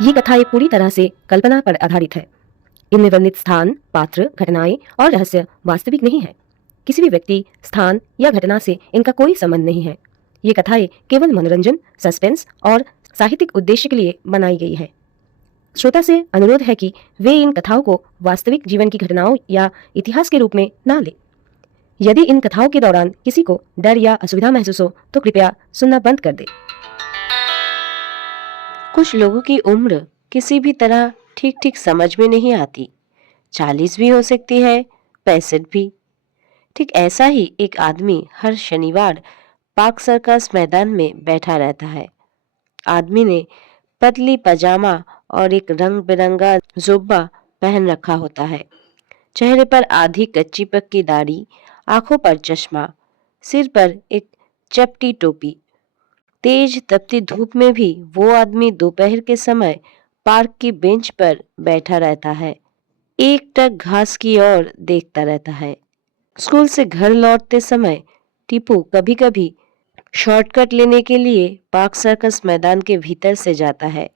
ये कथाएं पूरी तरह से कल्पना पर आधारित है। इनमें वर्णित स्थान, पात्र, घटनाएं और रहस्य वास्तविक नहीं है। किसी भी व्यक्ति, स्थान या घटना से इनका कोई संबंध नहीं है। ये कथाएं केवल मनोरंजन, सस्पेंस और साहित्यिक उद्देश्य के लिए बनाई गई है। श्रोता से अनुरोध है कि वे इन कथाओं को वास्तविक जीवन की घटनाओं या इतिहास के रूप में ना ले। यदि इन कथाओं के दौरान किसी को डर या असुविधा महसूस हो तो कृपया सुनना बंद कर दे। कुछ लोगों की उम्र किसी भी तरह ठीक ठीक समझ में नहीं आती। 40 भी हो सकती है, 65 भी। ठीक ऐसा ही एक आदमी हर शनिवार पार्क सर्कस मैदान में बैठा रहता है। आदमी ने पतली पजामा और एक रंग बिरंगा जुब्बा पहन रखा होता है। चेहरे पर आधी कच्ची पक्की दाढ़ी, आंखों पर चश्मा, सिर पर एक चपटी टोपी। तेज तपती धूप में भी वो आदमी दोपहर के समय पार्क की बेंच पर बैठा रहता है, एकटक घास की ओर देखता रहता है। स्कूल से घर लौटते समय टीपू कभी कभी शॉर्टकट लेने के लिए पार्क सर्कस मैदान के भीतर से जाता है।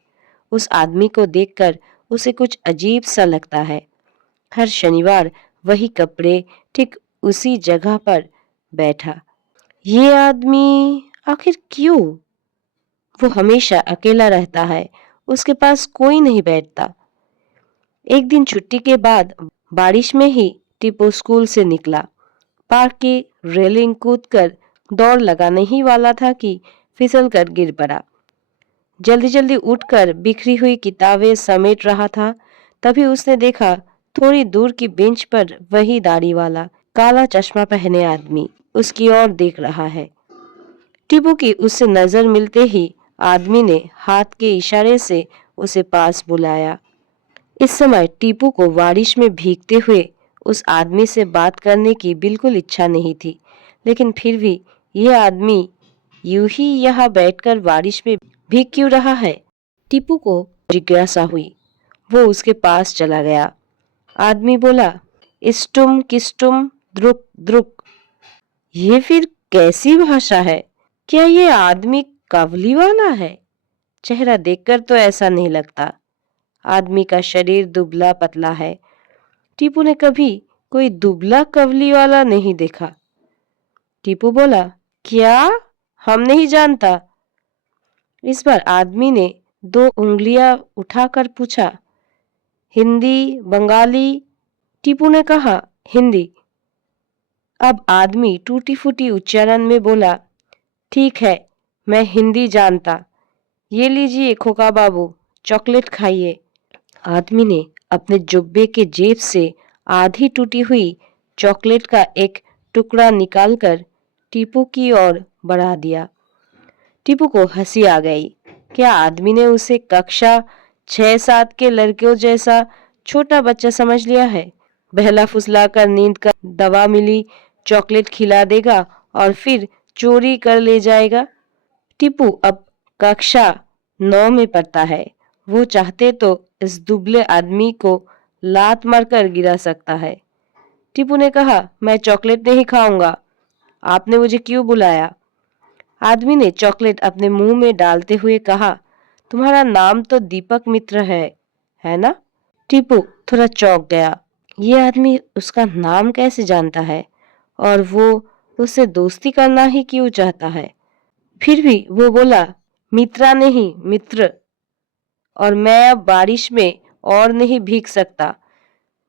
उस आदमी को देखकर उसे कुछ अजीब सा लगता है। हर शनिवार वही कपड़े, ठीक उसी जगह पर बैठा। ये आदमी आखिर क्यों? वो हमेशा अकेला रहता है, उसके पास कोई नहीं बैठता। एक दिन छुट्टी के बाद बारिश में ही टीपू स्कूल से निकला। पार्क की रेलिंग कूदकर दौड़ लगाने ही वाला था कि फिसल कर गिर पड़ा। जल्दी जल्दी उठकर बिखरी हुई किताबें समेट रहा था, तभी उसने देखा थोड़ी दूर की बेंच पर वही दाढ़ी वाला काला चश्मा पहने आदमी उसकी ओर देख रहा है। टीपू की उससे नजर मिलते ही आदमी ने हाथ के इशारे से उसे पास बुलाया। इस समय टीपू को बारिश में भीगते हुए उस आदमी से बात करने की बिल्कुल इच्छा नहीं थी, लेकिन फिर भी यह आदमी यूं ही यहाँ बैठकर बारिश में भीग क्यों रहा है? टीपू को जिज्ञासा हुई। वो उसके पास चला गया। आदमी बोला, इस्टुम किस्टुम द्रुक द्रुक। ये फिर कैसी भाषा है? क्या ये आदमी कवली वाला है? चेहरा देखकर तो ऐसा नहीं लगता। आदमी का शरीर दुबला पतला है। टीपू ने कभी कोई दुबला कवली वाला नहीं देखा। टीपू बोला, क्या? हम नहीं जानता। इस बार आदमी ने 2 उंगलियां उठाकर पूछा, हिंदी, बंगाली? टीपू ने कहा, हिंदी। अब आदमी टूटी फूटी उच्चारण में बोला, ठीक है, मैं हिंदी जानता। ये लीजिए खोका बाबू, चॉकलेट खाइए। आदमी ने अपने जुब्बे के जेब से आधी टूटी हुई चॉकलेट का एक टुकड़ा निकालकर टीपू की ओर बढ़ा दिया। टीपू को हंसी आ गई। क्या आदमी ने उसे कक्षा 6-7 के लड़कियों जैसा छोटा बच्चा समझ लिया है? बहला फुसला कर नींद का दवा मिली चॉकलेट खिला देगा और फिर चोरी कर ले जाएगा। टीपू अब कक्षा 9 में पढ़ता है। वो चाहते तो इस दुबले आदमी को लात मारकर गिरा सकता है। टीपू ने कहा, मैं चॉकलेट नहीं खाऊंगा। आपने मुझे क्यों बुलाया? आदमी ने चॉकलेट अपने मुंह में डालते हुए कहा, तुम्हारा नाम तो दीपक मित्र है ना? टीपू थोड़ा चौंक गया। ये आदमी उसका नाम कैसे जानता है और वो उससे दोस्ती करना ही क्यों चाहता है? फिर भी वो बोला, मित्रा नहीं, मित्र। और मैं अब बारिश में और नहीं भीग सकता।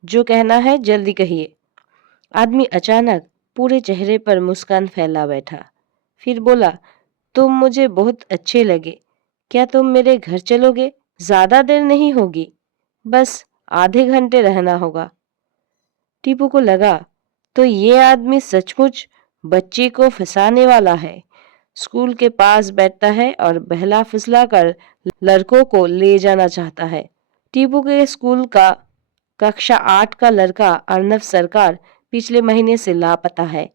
जो कहना है जल्दी कहिए। आदमी अचानक पूरे चेहरे पर मुस्कान फैला बैठा। फिर बोला, तुम मुझे बहुत अच्छे लगे। क्या तुम मेरे घर चलोगे? ज्यादा देर नहीं होगी, बस आधे घंटे रहना होगा। टीपू को लगा तो ये आदमी सचमुच बच्ची को फंसाने वाला है। स्कूल के पास बैठता है और बहला फुसला कर लड़कों को ले जाना चाहता है। टीपू के स्कूल का कक्षा 8 का लड़का अर्नव सरकार पिछले महीने से लापता है।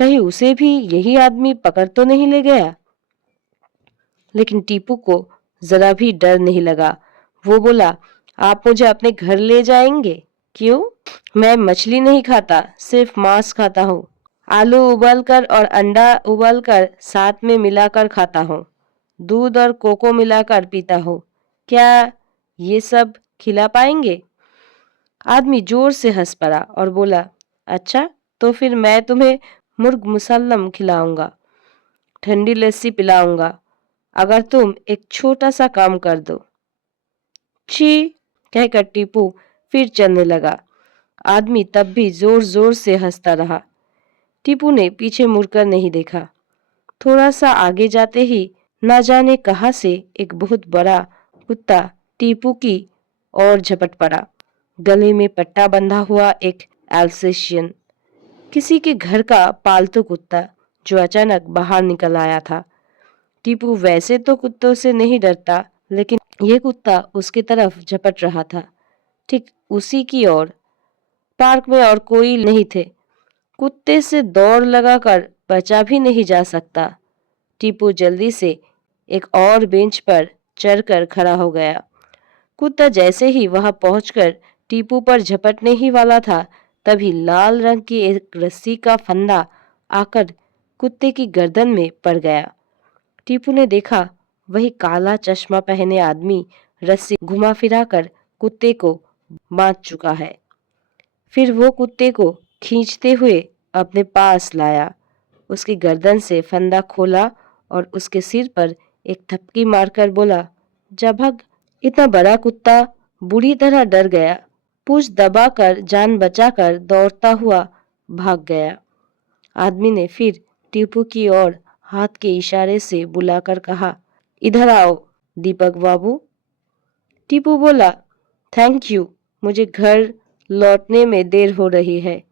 कहीं उसे भी यही आदमी पकड़ तो नहीं ले गया? लेकिन टीपू को जरा भी डर नहीं लगा। वो बोला, आप मुझे अपने घर ले जाएंगे? क्यों? मैं मछली नहीं खाता, सिर्फ मांस खाता हूँ। आलू उबालकर और अंडा उबालकर साथ में मिलाकर खाता हूँ। दूध और कोको मिलाकर पीता हूँ। क्या ये सब खिला पाएंगे? आदमी जोर से हंस पड़ा और बोला, अच्छा तो फिर मैं तुम्हें मुर्ग मुसल्लम खिलाऊंगा, ठंडी लस्सी पिलाऊंगा, अगर तुम एक छोटा सा काम कर दो। छी, कहकर टीपू फिर चलने लगा। आदमी तब भी जोर जोर से हंसता रहा। टीपू ने पीछे मुड़कर नहीं देखा। थोड़ा सा आगे जाते ही ना जाने कहां से एक बहुत बड़ा कुत्ता टीपू की ओर झपट पड़ा। गले में पट्टा बंधा हुआ एक एल्सेशियन, किसी के घर का पालतू कुत्ता जो अचानक बाहर निकल आया था। टीपू वैसे तो कुत्तों से नहीं डरता, लेकिन ये कुत्ता उसकी तरफ झपट रहा था, ठीक उसी की ओर। पार्क में और कोई नहीं थे। कुत्ते से दौड़ लगाकर बचा भी नहीं जा सकता। टीपू जल्दी से एक और बेंच पर चढ़कर खड़ा हो गया। कुत्ता जैसे ही वहां पहुंचकर टीपू पर झपटने ही वाला था, तभी लाल रंग की एक रस्सी का फंदा आकर कुत्ते की गर्दन में पड़ गया। टीपू ने देखा, वही काला चश्मा पहने आदमी रस्सी घुमा फिराकर कुत्ते को बांध चुका है। फिर वो कुत्ते को खींचते हुए अपने पास लाया, उसकी गर्दन से फंदा खोला और उसके सिर पर एक थपकी मारकर बोला, जा भग। इतना बड़ा कुत्ता बुरी तरह डर गया, पूंछ दबाकर जान बचाकर दौड़ता हुआ भाग गया। आदमी ने फिर टीपू की ओर हाथ के इशारे से बुलाकर कहा, इधर आओ दीपक बाबू। टीपू बोला, थैंक यू, मुझे घर लौटने में देर हो रही है।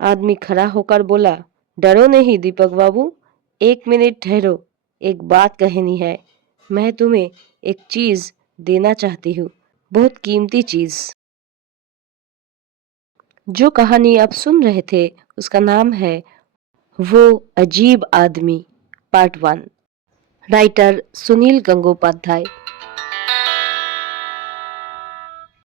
आदमी खड़ा होकर बोला, डरो नहीं दीपक बाबू, 1 मिनट ठहरो, एक बात कहनी है। मैं तुम्हें एक चीज देना चाहती हूँ, बहुत कीमती चीज। जो कहानी आप सुन रहे थे उसका नाम है वो अजीब आदमी, पार्ट 1। राइटर सुनील गंगोपाध्याय।